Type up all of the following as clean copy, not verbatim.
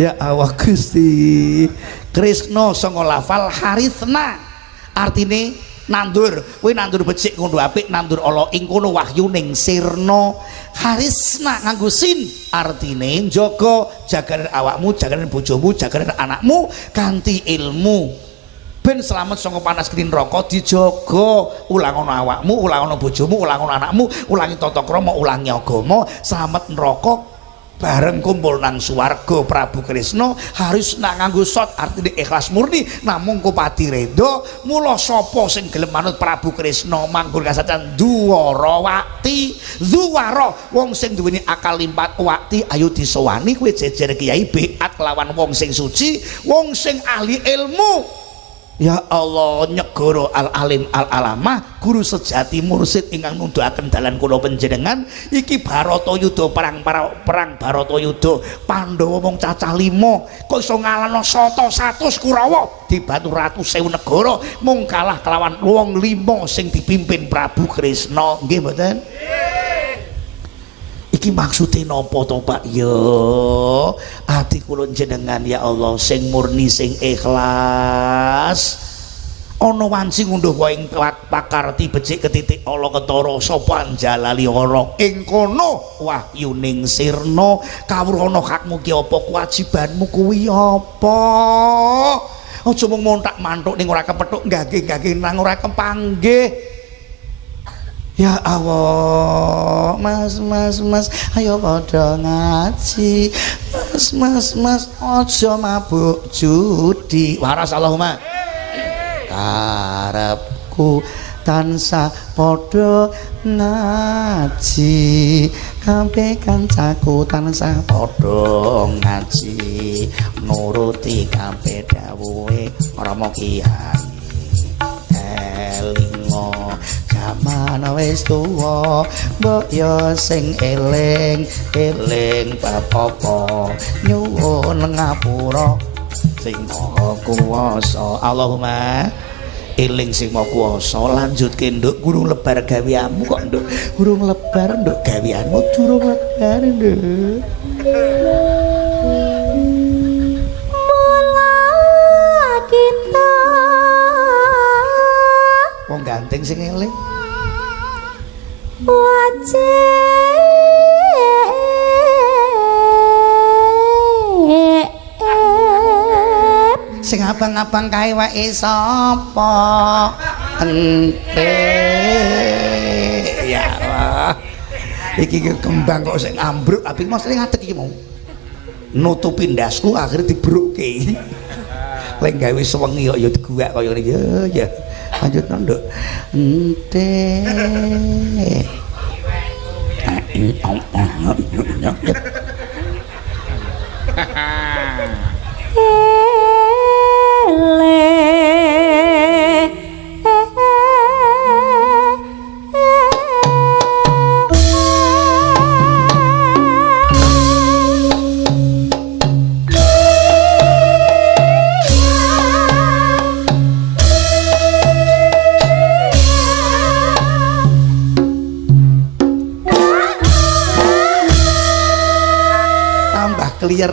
Ya Allah Gusti. Krisna sanga lafal Harisna. Artine nandur, kowe nandur becik ngono apik, nandur ala ing kono wahyuning sirna. Harisna nganggo sin, artine njaga jaganen awakmu, jaganen bojomu, jaganen anakmu kanthi ilmu. Ben selamat saka panas kene neraka dijaga, ulang ana awakmu, ulang ana bojomu, ulang ana anakmu, ulangi tata krama, ulangi agama, selamat neraka bareng kumpul nang swarga. Prabu Kresna harus nak nganggo sot, artine ikhlas murni namung Kupati Reda. Mula sapa sing gelem manut Prabu Kresna manggon kasacan Dwarawati. Dwara wong sing duweni akal limpat wakti, ayo disowani kowe jejer kiai beat kelawan wong sing suci, wong sing ahli ilmu. Ya Allah, nyegoro al-alim al-alamah, guru sejati mursid ingkang nuduhaken dalan kula panjenengan. Iki Baratayuda, perang Baratayuda, Pandhawa mung cacah 5, kok iso ngalahno Sata 100 Kurawa dibantu ratus sewu negara, mung kalah kelawan wong 5 sing dipimpin Prabu Kresna. Nggih mboten? Iki maksude napa to Pak? Ya ati kula jenengan ya Allah sing murni sing ikhlas. Ana wanci ngunduh wae ing pakarti becik ketitik ala ketara sapa jalali ora ing kono wahyuning sirna. Kawruhana hakmu ki apa, kewajibanmu kuwi apa? Aja mung montak mantuk ning ora kepethuk, nggagih-nggagih nang ora kepanggih. Ya Allah, mas, ayo padha ngaji. Mas, aja mabuk judi. Waras Allahumma. Karepku tansah padha ngaji. Kabeh kancaku tansah padha ngaji. Nuruti kabeh dawuhe Rama Kyai. Elingo zaman wis tuwa, mbok yo sing eling bab apa, nyuwun ngapura sing maha kuwasa. Allahumma eling sing maha kuwasa. Lanjutke nduk, gurung lebar gaweanmu kok nduk, gurung lebar nduk gaweanmu, durung lebar nduk. Wong ganteng sing eling sing abang-abang kae wae sapa ente. Ya Allah, iki kembang kok sing ambruk, tapi mesti ngadeg iki mau nutupi ndasku akhirnya dibrukke. Lek gawe sewengi kok ya diguwak kaya ngene ya. Lanjut nduk. Ente.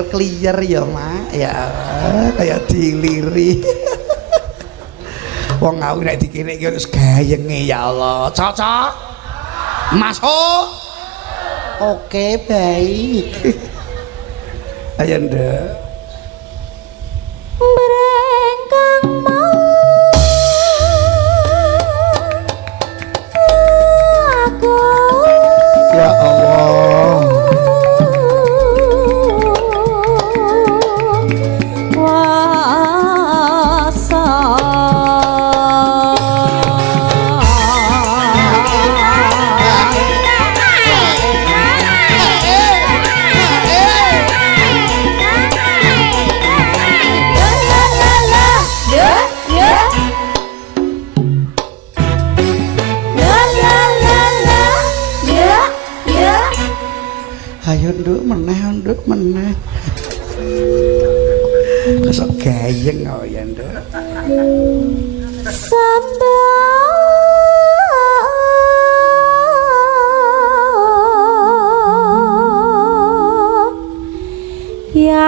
Clear ya mak ya, kayak diliri. Wong aku nek dikene iki wis gayenge ya Allah. Cocok masuk. Oke baik. Ayo ndak brengkang mau aku ya Allah. Ayo nduk meneh. Kesok gayeng kok ya nduk. Samba ya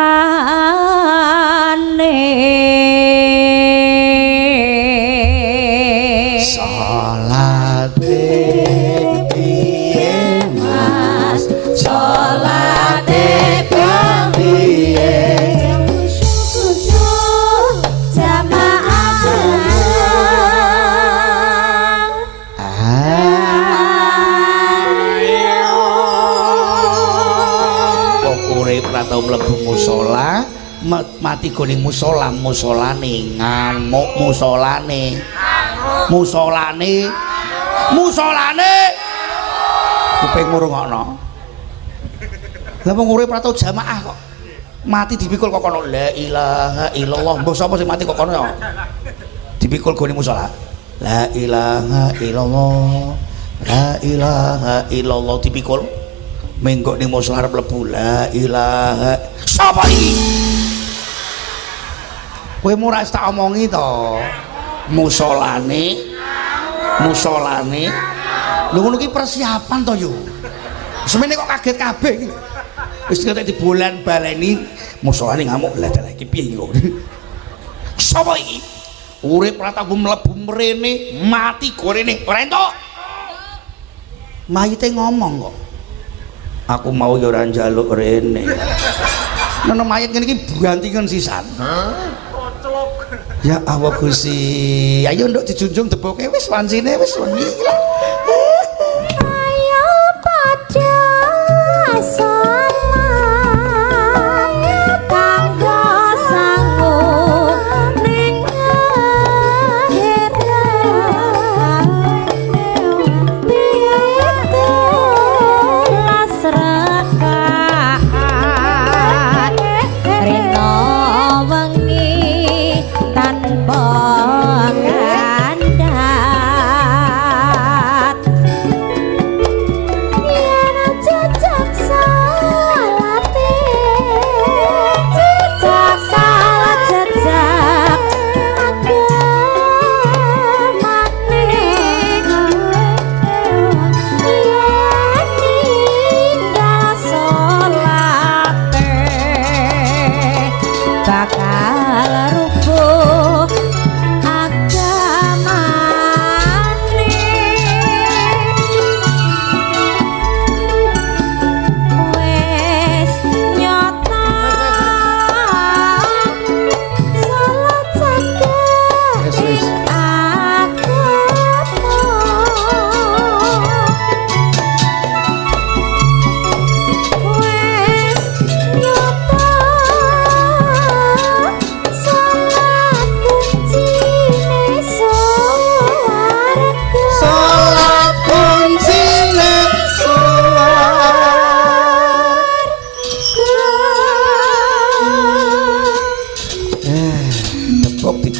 urip ora tau mlebu musala, mati goning musolane ngamuk musolane. Kuping ngrungokno. Lah wong urip ora tau jamaah kok. Mati dipikul kok kono la ilaha illallah. Mbah sapa sing mati kok kono ya? Dipikul gone musala. La ilaha illallah. La ilaha illallah dipikul. Menggok ning musala arep mlebu la ilaha. Sapa iki? Kowe murah tak omongi to. Musolane. Lho ngono ki persiapan to yo. Semene kok kaget kabeh iki. Wis ketek di bulan baleni musolane ngamuk lah dalah iki piye kok. Sapa iki? Urip ora tau mlebu mrene, mati gorene. Ora entuk. Mayite ngomong kok. Aku mau ya ora njaluk rene. Nono mayit ngene iki buantingan sisan. Ya Allah Gusti. Ayo nduk dijunjung deboke wis wancine wis wengi lah. Ayo padha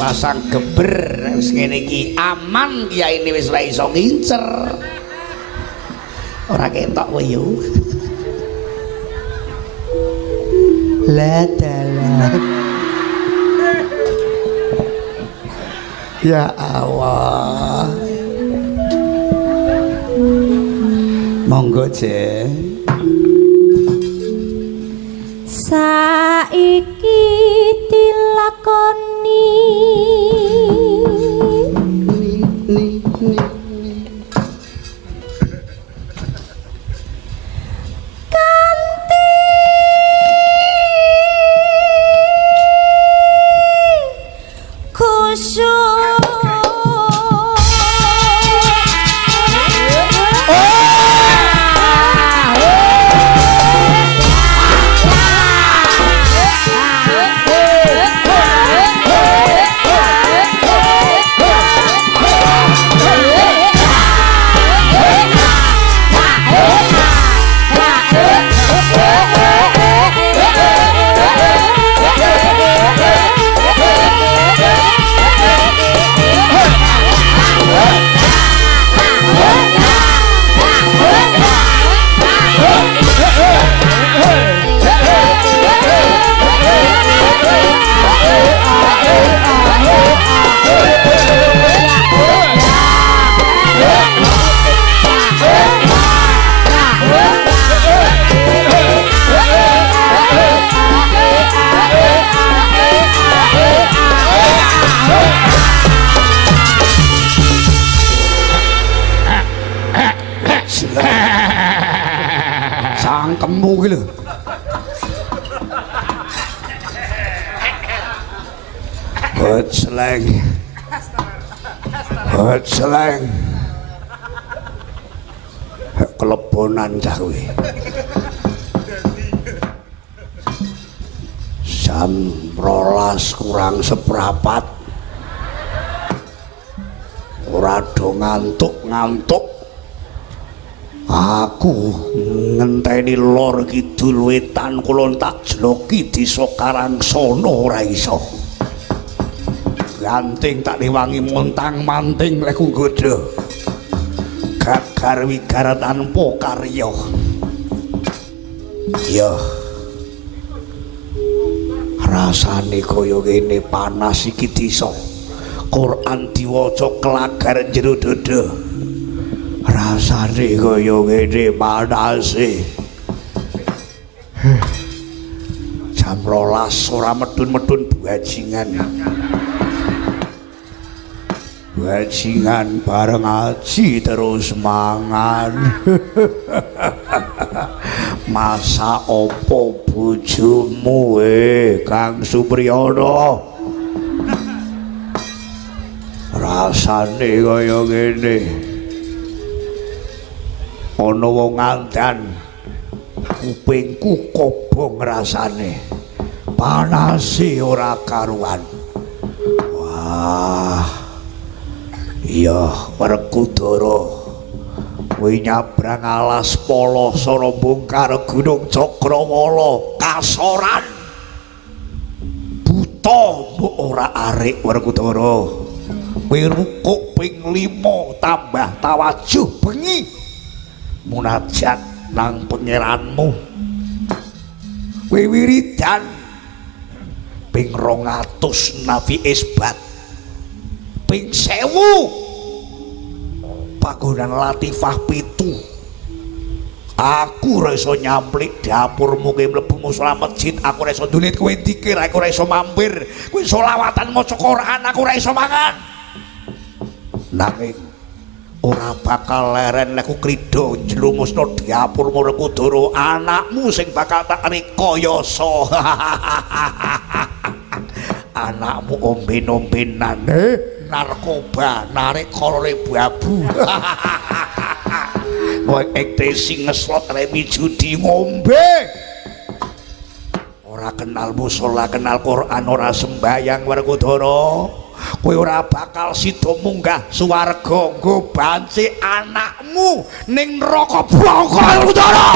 pasang geber wis ngene iki aman kiai ini wis ora iso ngincer ora ketok kowe yo la dalah ya Allah monggo je saiki dilakoni kanthi khusyuk sangkemmu iki lho hot seleng kelebonan cah kuwi jam 12 kurang seprapat ora do ngantuk aku ngenteni lor kidul wetan kulon tak jloki desa Karangsono ora iso ganting tak diwangi montang manting leku nggodha gagar wigar tanpa karya ya rasane kaya kene panas iki desa Quran diwaca kelagar jero dada rasane kaya kene panase jam 12 ora medun-medun bajingan bareng aji terus mangan masa opo bojomu Kang Supriyono rasane kaya ngene ana wong ngandan kupingku kobong rasane panase ora karuan wah iya Werkudara kowe nyabrang alas Palasa bongkar Gunung Cakrawala kasoran buta mbok ora arek Werkudara kowe rukuk ping 5 tambah tawajuh bengi munajat nang pangeranmu kowe wiridan ping 200 nafi isbat ping 1000 panggonan latifah 7 aku ora iso nyamplik dapurmu kowe mlebu musala masjid aku ora iso dulit kowe dikir aku ora iso mampir kowe selawatan maca Quran aku ora iso mangan nanging ora bakal leren lek krido njlumusno dapurmu Werkudara anakmu sing bakal tak rekayasa anakmu omben-ombenan narkoba narik kolore babu kowe ektesi ngeslot remi judi ngombe ora kenal musala kenal Quran ora sembayang Werkudara kowe ora bakal sida munggah swarga nggo banci anakmu ning neraka bloko Werkudara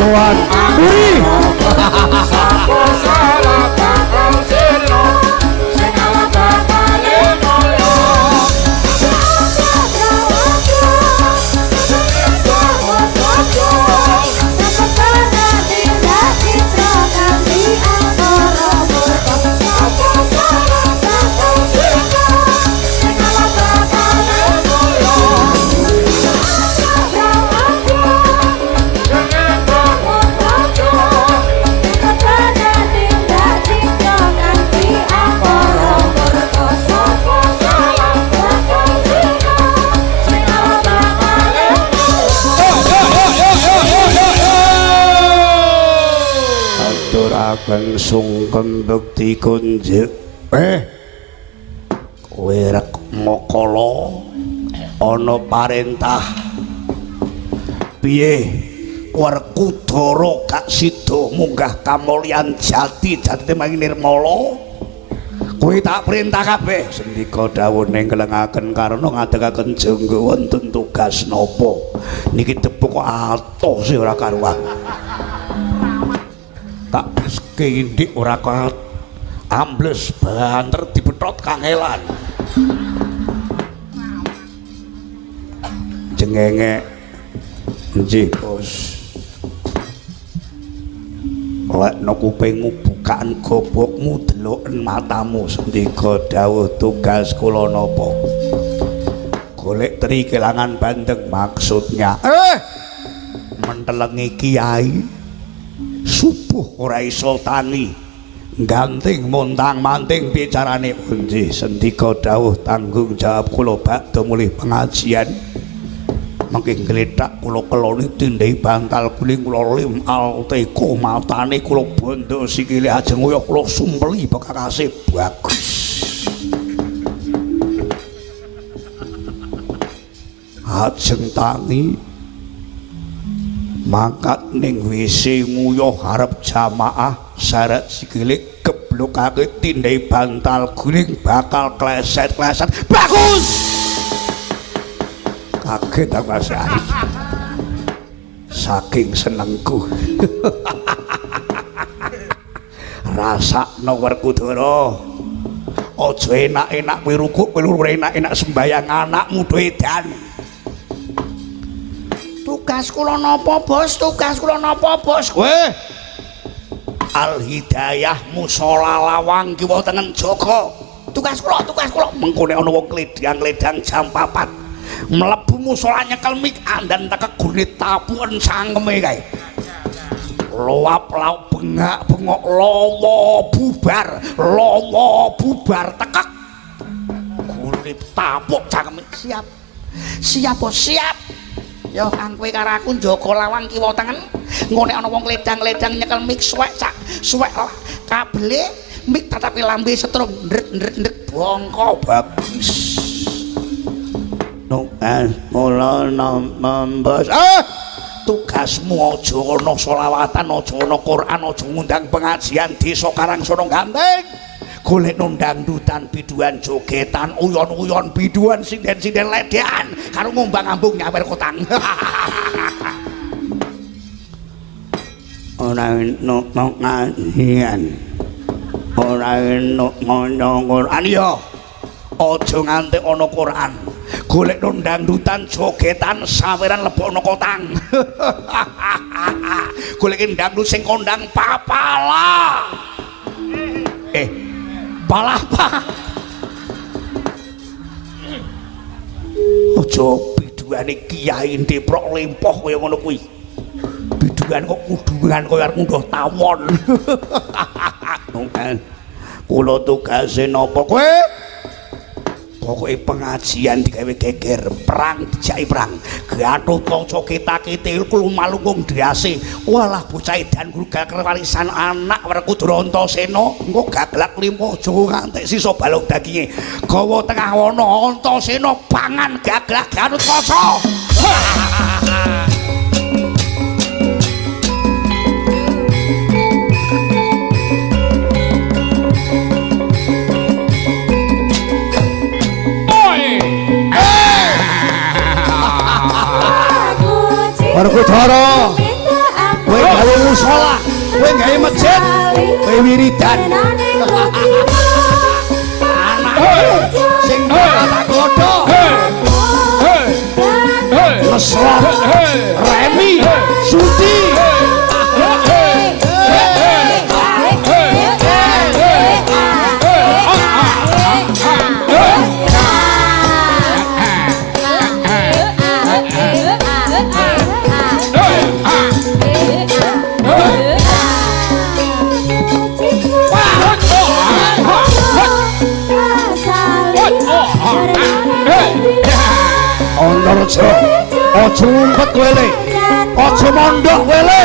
Soan Uri sungkem bekti kunjuk kowe rek mokala ana parentah piye Werkudara gak sida munggah kamulyan jati mangi nirmala kowe tak perintah kabeh sendika dawuhing kelengaken karena ngadegaken jangga wonten tugas napa niki tepuk atos ora karuan tak paske indik ora kok ambles banter dibethot kangelan jengenge nggih Bos lek no kupingmu bukaan gobokmu deloken matamu sendika dawuh tugas kula napa golek tri kelangan bandeng maksudnya mentelengi kiai subuh ora iso tangi ganting montang-manting bicarane nggih sendika dawuh tanggung jawab kula badhe mulih pengajian mangke gletak kula keloni tindai bantal guling kula lim alteko matane kula bondo sikile ajeng uyah kula sumpeli bekakase bagus ajeng tangi mangkat ning WC nguyuh arep jamaah syarat sikile geblokake tindai bantal guling bakal kleset-kleset bagus kaget aku saking senengku rasakno Werkudara aja enak-enak kowe rukuk kowe enak-enak sembayang anakmu edan tugas kula napa bos tugas kula napa bos kowe Al Hidayah Mushola Lawang kiwa tengen Joko tugas kula mengkone ana wong kledang-kledang jam 4 mlebu mushola nyekel mik andan tak gune tapuken sangkeme kae luap lauk bengak-bengok lomo bubar tekek gune tapuk cangkeme siap bos siap yo kang kowe karo aku njaga lawang kiwa tengen ngene ana wong kledang-kledang nyekel mik suwek kabele mik tatapi lambe setrum ndret bongko bagus mula nombos tugasmu aja ana selawatan aja ana Quran aja ngundang pengajian desa Karangsono Ganteng golek nundang dutan biduan jogetan uyon-uyon biduan sinden-sinden ledean karo ngombang-ambung nyawer kotang ora entuk ngajian ora entuk maca Quran ya aja nganti ana Quran golek nundang dutan jogetan saweran lebokno kotang golek ndangdut sing kondang papala palapa aja biduane kiai ndeprok lempoh kaya ngono kuwi biduan kok kudungan kaya arep ngunduh tawon kula tugase napa kowe pokoke pengajian digawe geger perang dijaki perang Gatot Kaca kita-kite lumalungkung ndase walah bocah edan gurgal warisan anak Werkudara Antasena engko gaglak limo aja ngantek sisa balung daginge gawa tengah wana Antasena pangan gaglak Gatot Kaca Werkudara kowe gawe mushola kowe gawe masjid kowe wiridan anak sing tak godho Mesrop Remi Sudi aja ngumpet wele aja mondok wele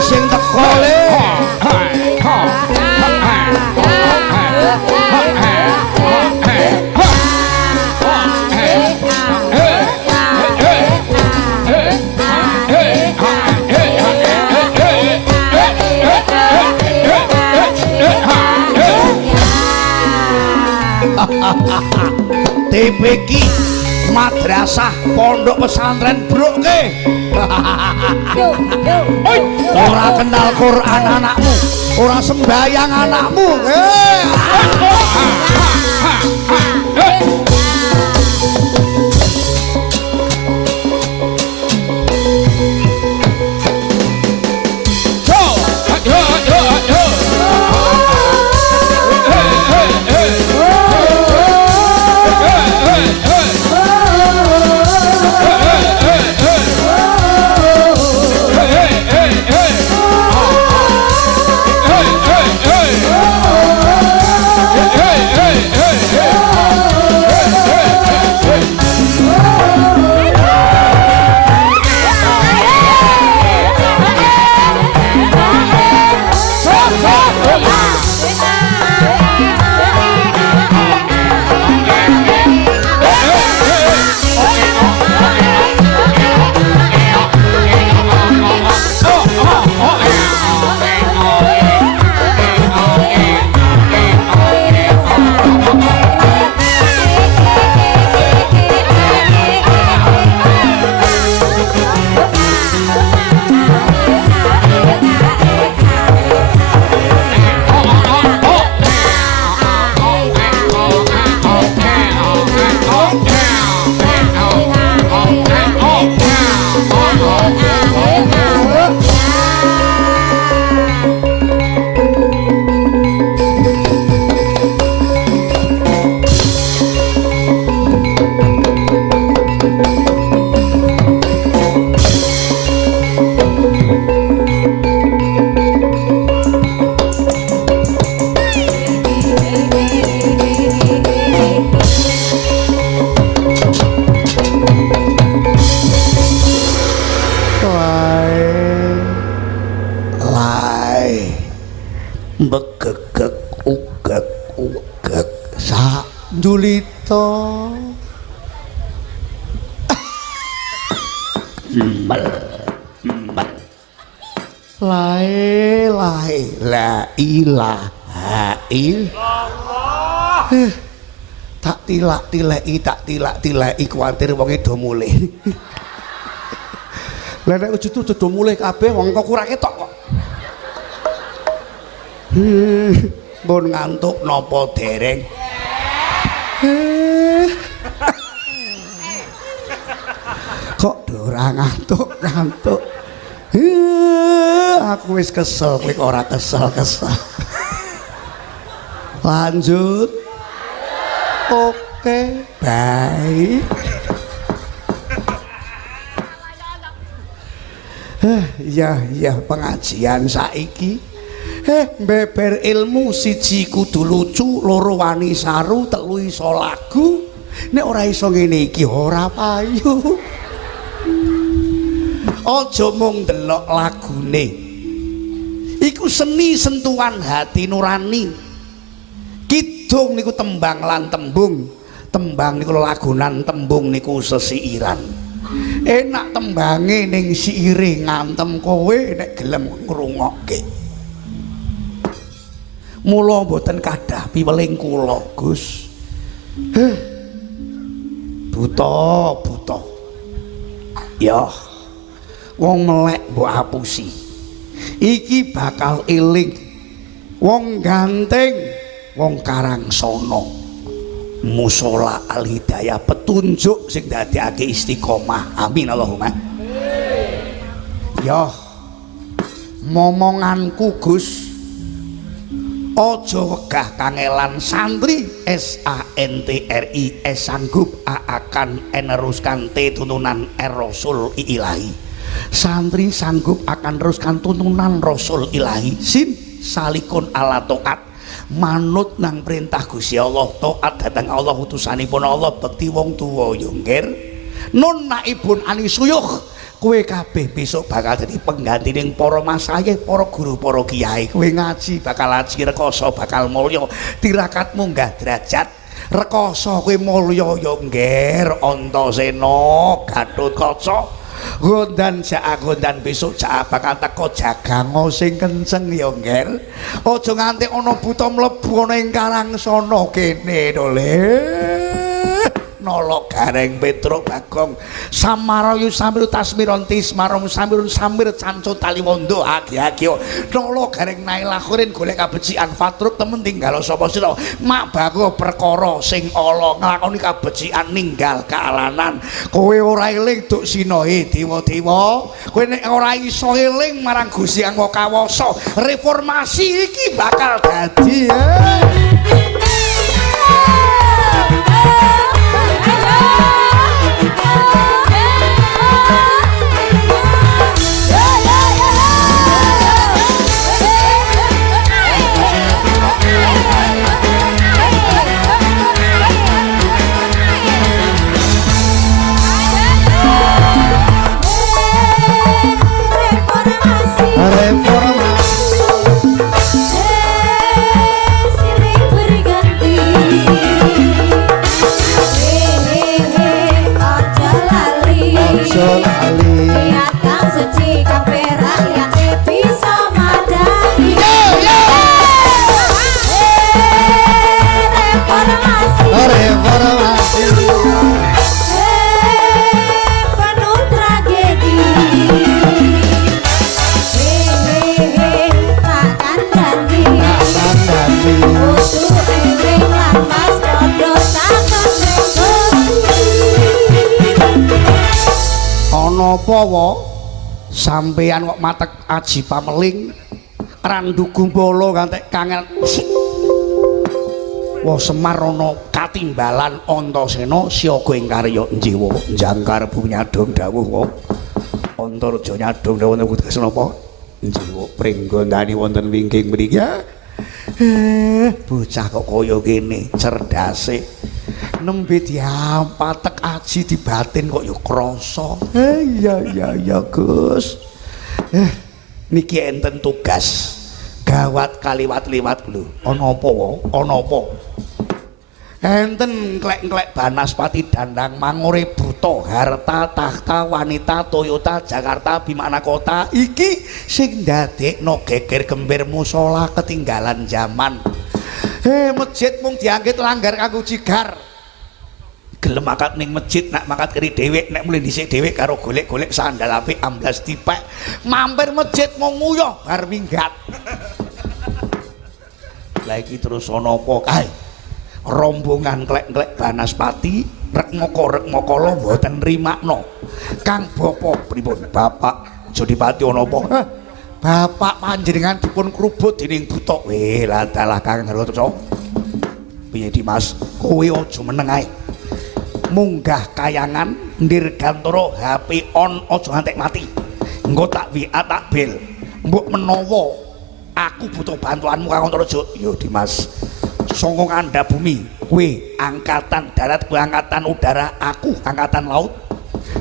sing teko le TPQ Madrasah Pondok Pesantren Broke ora kenal Quran anakmu ora sembayang anakmu to mbel lae la ilaha illallah tak tilak-tileki kuwatir wong do mulih lha nek wujud do mulih kabeh wong kok kurang ketok kok mbon ngantuk napa dereng kok ora ngantuk aku wis kesel kowe ora kesel lanjut oke baik ya pengajian saiki beber ilmu siji kudu lucu loro wani saru telu iso lagu nek ora iso ngene iki ora payu aja mung ndelok lagune iku seni sentuhan hati nurani kidung niku tembang lan tembung niku lagunan tembung niku sesiiran enak tembange ning siire ngantem kowe nek gelem ngrungokke mula mboten kadah piweling kula Gus buta ya wong melek mbok apusi iki bakal eling wong ganteng wong karangsono mushola al hidayah petunjuk sing dadekake istiqomah amin Allahumma ya momonganku Gus ojo wegah kangelan santri SANTRI sanggup akan meneruskan tuntunan Rasul Ilahi santri sanggup akan teruskan tuntunan Rasul Ilahi sin salikun ala taat manut nang perintah Gusti Allah taat dhateng Allah utusanipun Allah bekti wong tuwa yo nggir nun naibun anisuyuh kowe kabeh besok bakal dadi penggantining para masayih, para guru, para kiai. Kowe ngaji bakal aji rekoso bakal mulya, tirakat munggah derajat. Rekoso kowe mulya ya ngger Antasena, Gatotkaca. Gondan gondan besok bakal teko jagango sing kenceng ya ngger. Aja nganti ana buta mlebu ana ing Karangsana kene to le. Nolok gareng Petruk Bagong Samarayu Samir Tasmiron Tismarom Samir Canco Taliwondo Agi-agio nolok gareng Nailahurin golek kabecikan Fatruk temen tinggal sapa sira mak bago perkara sing ala nglakoni kabecikan ninggal kaalanan kowe ora eling duk sinahe dewa-dewa kowe nek ora iso eling marang Gusti Ang Kawasa reformasi iki bakal dadi apa sampeyan kok matek aji pameling randu gumbala kantek kangen wah Semar ana katimbalan Antasena siaga ing karya njiwa jangkar bunyadong dawuh wa Antaraja nyadong dawuh kudu napa njiwa pringgondani wonten wingking mriki bocah kok kaya kene cerdase nembe diampatek aji di batin kok ya krasa iya Gus niki enten tugas gawat kaliwat liwat lho ana apa enten klek-klek Banaspati Dandang Mangure buta harta tahta wanita Toyota Jakarta Bimana kota iki sing ndadekno geger gembir musala ketinggalan zaman. Masjid mung dianggit langgar kanggo cigar. Gelem makat ning masjid nak makat keri dhewek nek mulih dhisik dhewek karo golek-golek sandal apik amblas dipek. Mampir masjid mung nguyuh bar minggat. Lah iki terus ana apa kae? Rombongan klek-klek Banaspati rek moko lo mboten nrimakno. Kang Bapa pripun? Bapak Jodipati ana apa? Bapak panjenengan dipun krubut dening buta. Weh, lah dalah Kang Hartoso. Piye Dimas? Kowe aja meneng ae. Munggah kayangan ndirgantara HP on aja ngantek mati. Engko tak WA tak bel. Mbok menawa aku butuh bantuanmu Kang Antareja. Yo Dimas. Songkong anda bumi, kue angkatan darat, kue angkatan udara, aku angkatan laut,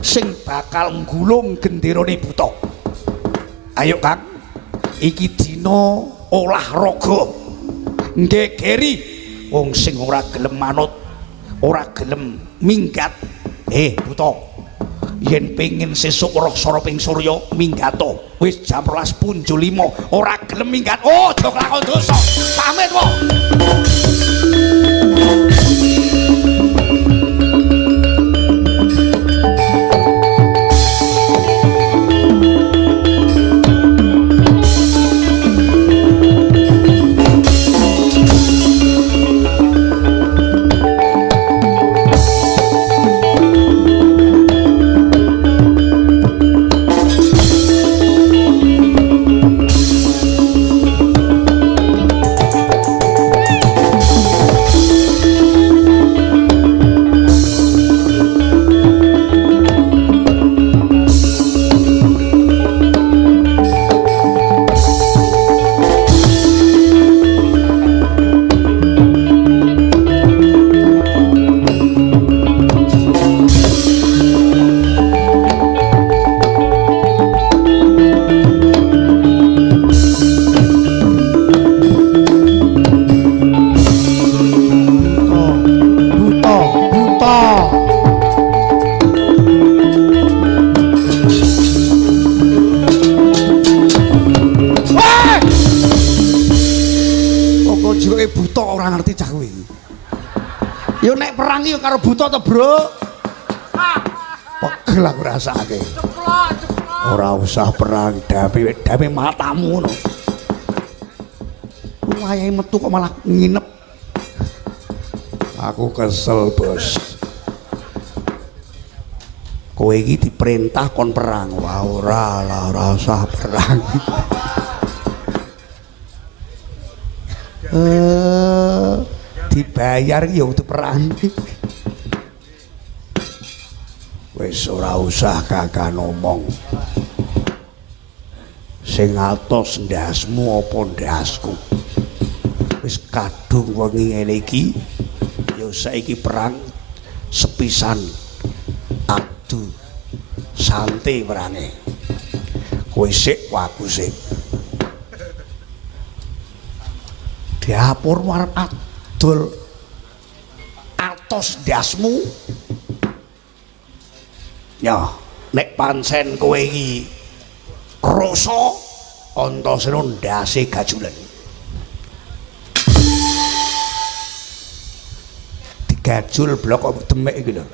sing bakal nggulung genderane buta. Ayo Kang, iki dina olahraga, ngegeri, wong sing ora gelem manut, ora gelem minggat. Buta, yen pengin sesuk raksana ping surya minggato, wis jam 12:05, ora gelem minggat. Oh, aja kelakon dosa. Pamit wae. Karo buta to, Bro? Pegel aku rasake. Ora usah perang, dape matamu ngono. Wayahe metu kok malah nginep. Aku kesel, Bos. Kowe iki diperintah kon perang. Wah, ora usah perang. Dibayar ya untuk perang. Wis ora usah kakak ngomong. Sing atos ndasmu apa ndasku. Wis kadung wengi ngene iki ya saiki perang sepisan adu santai perange. Kowe sik aku sik. Diapur warep adol atos ndasmu. Ya, nek pancen kowe iki rasa Antasena ndase gajulen. Digajul blok kok demek iki lho.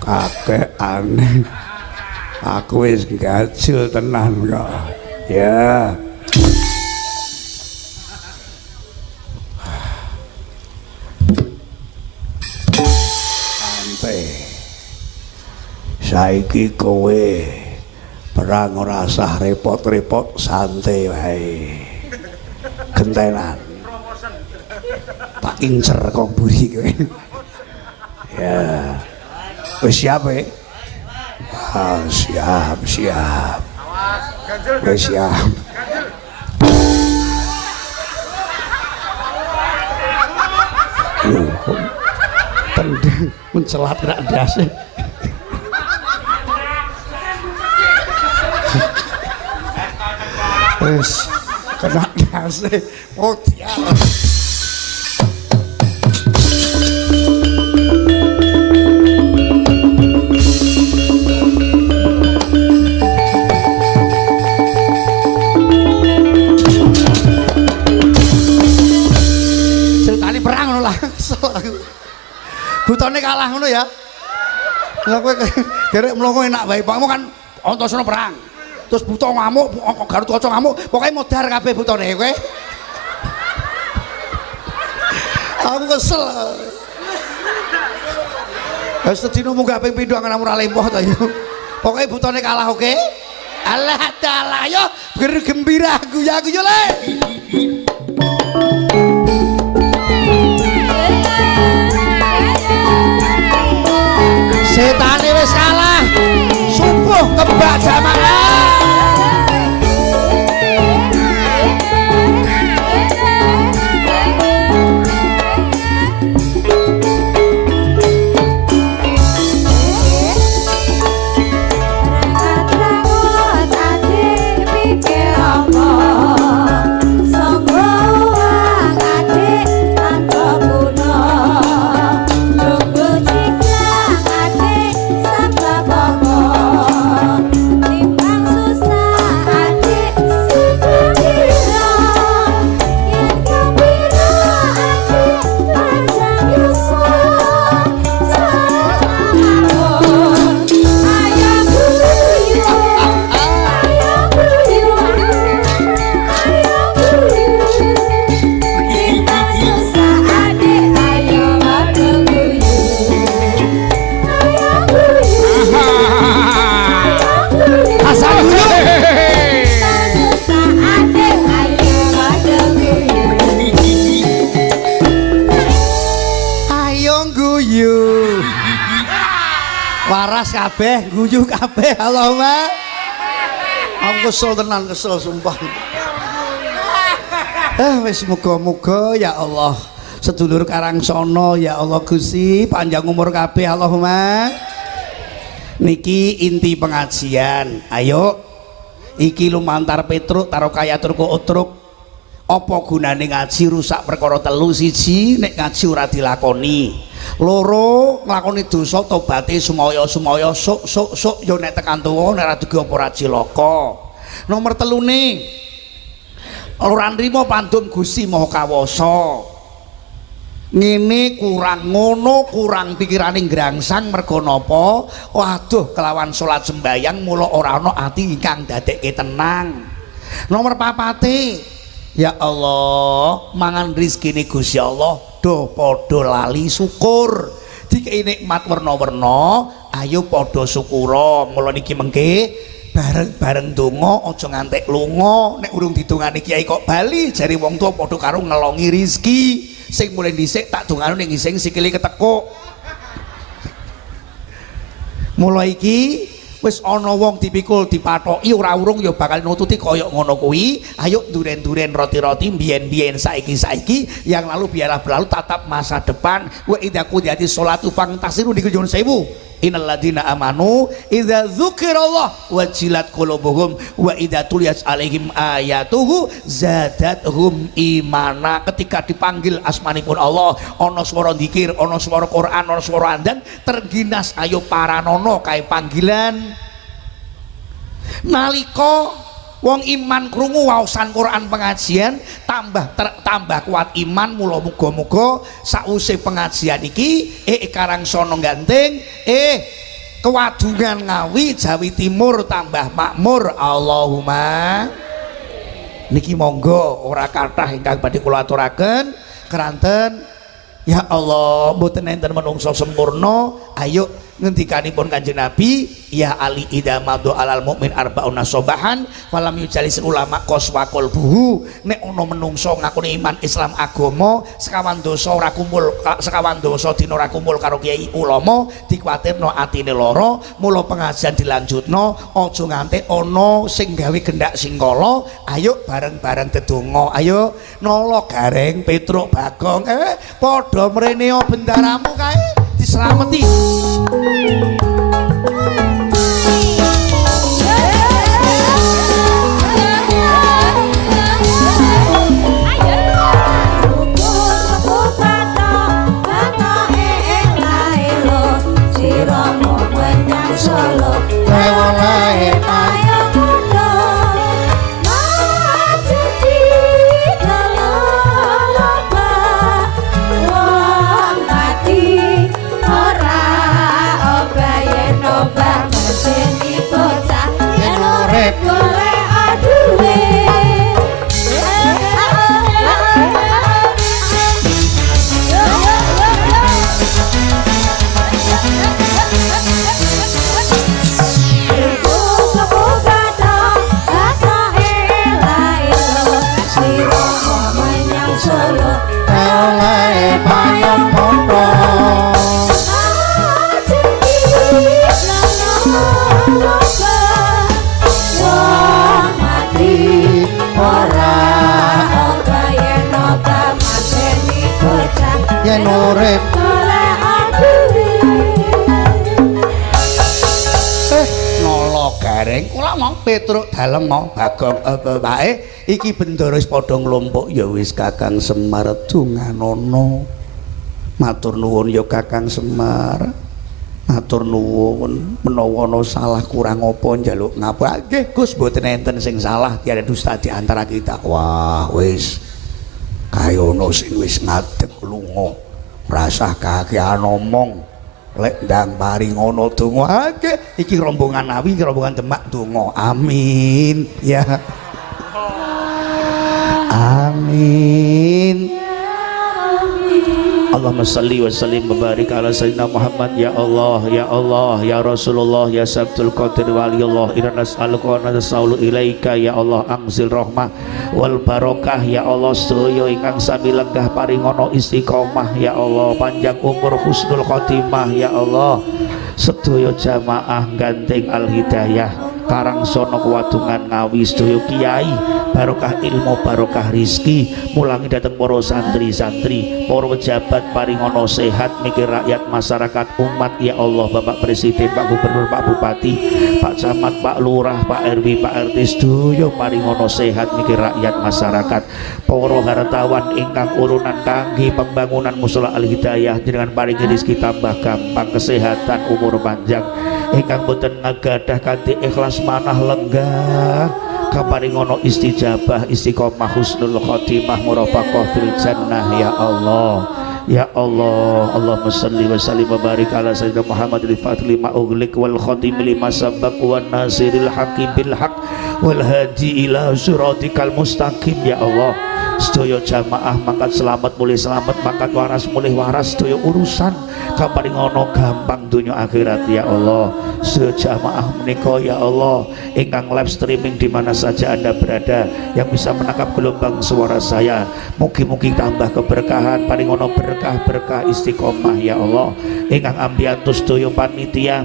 Kakeane. Aku wis gajul tenan kok. Ya. Saiki kowe perang ora usah repot-repot, santai wae. Gentenan. Tak incer kok buri kowe. Ya. Wis siap e? Siap. Wis siap. Tendang mencelat rak ndase. Wis kena ndase. Oh, Lah kowe derek mlongo enak wae. Pakmu kan Antasena perang. Terus buta ngamuk, Garuda ngamuk, pokoke modar kabeh butane kowe. Aku kesel. Wis sedina munggah ping pindho angen ora lempoh ta yo. Pokoke butane kalah oke. Allah taala yo bergembira guya-guyu le. Setane wis kalah. Subuh kebak jamaah. Waras kabeh, guyu kabeh. Allahumma. Aku kesel tenan, kesel sumpah. Wis muga-muga ya Allah sedulur Karangsono ya Allah Gusti panjang umur kabeh Allahumma. Niki inti pengajian. Ayo iki lumantar Petruk karo kayatur utruk. Apa gunane ngaji rusak perkara telu? Siji nek ngaji ora dilakoni. Loro nglakoni dosa tobaté sumaya sok yo nek tekan tuwa nek ora dugi apa ora cilaka. Nomor telune ora nrimo pandum Gusti Maha Kawasa. Ngene kurang ngono, kurang pikirane grangsang merga napa? Waduh kelawan salat sembayang mula ora ana ati ingkang dadekke tenang. Nomor papate ya Allah, mangan rezekine Gusti Allah do padha lali syukur. Dikei nikmat werna-werna, ayo padha syukura. Mula niki mengke bareng-bareng donga aja ngantek lunga. Nek urung didongani kiai kok bali, jare wong tuwa padha karo ngelongi rezeki. Sing mulai dhisik tak dongano ning ngising sikile ketekuk. Mula iki wis ana wong dipikul dipathoki ora urung ya bakal nututi kaya ngono kuwi. Ayo duren-duren roti-roti mbiyen-mbiyen saiki-saiki yang lalu biarlah berlalu, tatap masa depan. Wa idza qudiyati sholatu fantasiru niku nyuwun sewu. Innal ladzina amanu idza dzukirallah wajilat qulubuhum wa idza tuliyat alaihim ayatuhu zadatuhum imana. Ketika dipanggil asmanipun Allah, ana swara dzikir, ana swara Quran, ana swara andan, terginas ayo paranono kae panggilan. Nalika wong iman krungu waosan Quran pengajian tambah kuat iman. Mula muga-muga sause pengajian iki Karangsono Ganteng Kewadungan Ngawi Jawi Timur tambah makmur Allahumma. Niki monggo ora kathah ingkang badhe kula aturaken keranten ya Allah mboten enten menungso sempurna. Ayo ngendikanipun Kanjeng Nabi ya Ali idza madu alal mukmin arbauna sobahan falam yujalis ulama qaswa qalbuhu. Nek ana menungso ngakoni iman Islam agama sekawan dosa ora kumpul, sekawan dosa dina ora kumpul karo kiai ulama, dikuwatirno atine lara. Mula pengajian dilanjutno aja nganti ana sing gawe gendak singkala. Ayo bareng-bareng dedonga. Ayo nala gareng Petruk Bagong padha mrene bendaramu kae dislameti. Ora wong mati ora apa yen apa mateni bocah yen urip oleh aduwe nolo gareng kula mau Petruk dalem mau Bagong wae iki bendara wis padha nglumpuk ya wis Kakang Semar dunganono matur nuwun ya Kakang Semar matur nuwun menawa ana salah kurang apa njaluk ngapura nggih Gus mboten enten sing salah tiada dusta di antara kita wah wis kaya ana sing wis ngadeg lunga rasah kakean omong lek ndang paring ana donga nggih iki rombongan Awi iki rombongan Demak donga amin ya amin Allahumma salli wa sallim wa barik ala sayyidina Muhammad ya Allah ya Allah ya Rasulullah ya Sabtul Qadir waliyullah inna nas'aluka wa nas'alu ilaika ya Allah angzil rahmah wal barokah ya Allah sedaya ingkang sami lenggah paringono istiqomah ya Allah panjang umur husnul khotimah ya Allah sedaya jamaah gandeng al hidayah Karangsono Kewadungan Ngawi sedaya kiai barokah ilmu barokah rizki mulangi datang para santri-santri para pejabat paringono sehat mikir rakyat masyarakat umat ya Allah Bapak Presiden Pak Gubernur Pak Bupati Pak Camat Pak Lurah Pak RW Pak RT sedaya paringono sehat mikir rakyat masyarakat para hartawan ingkang urunan kangge pembangunan musala al hidayah dengan paringi rezeki tambah gampang kesehatan umur panjang ingkang boten ngagadah kanthi ikhlas manah lenggah kaparingono istijabah istiqomah husnul khotimah murafaqah fil jannah ya Allah ya Allah Allahumma salli wa sallim wa barik ala sayyidina Muhammad al-fatih lima ughliq wal khatim lima sabaq wan nasiril haqqi bil haqq wal hadi ila siratikal mustaqim ya Allah sedaya jamaah mangkat selamat mulih selamat mangkat waras mulih waras sedaya urusan kaparingono gampang dunia akhirat ya Allah sedaya jamaah menika ya Allah ingkang live streaming di mana saja Anda berada yang bisa menangkap gelombang suara saya mugi-mugi tambah keberkahan paringono berkah-berkah istiqomah ya Allah ingkang ambiyantu sedaya panitia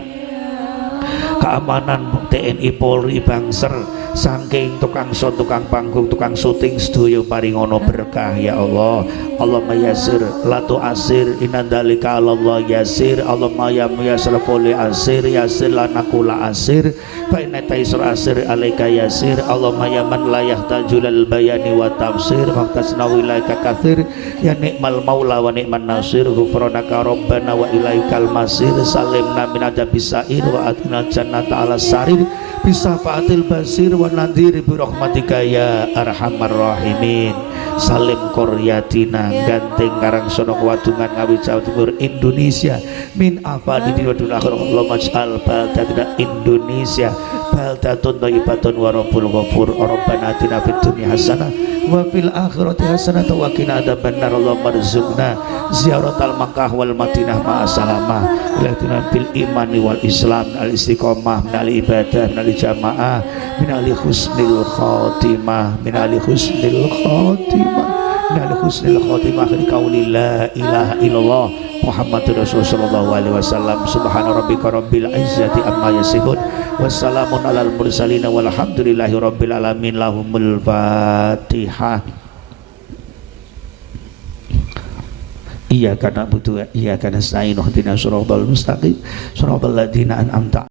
keamanan TNI Polri Bangser saking tukang son tukang panggung tukang syuting sedaya paringono berkah ya Allah Allahumma yasir latu asir inandalika Allah yasir Allahumma ya muyasir quli asir yasir lanakula asir fa inna taisur asir alaika yasir Allahumma ya man la yahtajul bayani wa tafsir faqtasna wilaika kathir ya nikmal maula wa nikman nasir ghufranaka rabbana wa ilaikal masir salimna min adabis sair wa atina jannata ala sarir bisa faatil basir wa nadhir bi rahmatika ya arhamar rahimin salim koryatina ganteng Karangsono Kewadungan Ngawi Jawa Timur Indonesia min afadi di dunia akhirat Allahumma ij'al baldatina Indonesia baldatun thayyibatun wa rabbul ghafur rabbana atina fid dunya hasanah wa fil akhirati hasanah wa qina adzabannar Allahumma rzuqna ziyaratal Makkah wal Madinah ma'a salamah ilatina bil imani wal islam al istiqomah min al ibadah min al jamaah min al husnil khotimah min al husnil khotimah min al husnil khotimah akhir qauli la ilaha illallah Muhammadur Rasulullah sallallahu alaihi wasallam subhana rabbika rabbil izzati amma yasifun wassalamun alal mursalin walhamdulillahi rabbil alamin lahumul fatihah. Iyyaka na'budu wa iyyaka nasta'in ihdinas siratal mustaqim siratal ladzina an'amta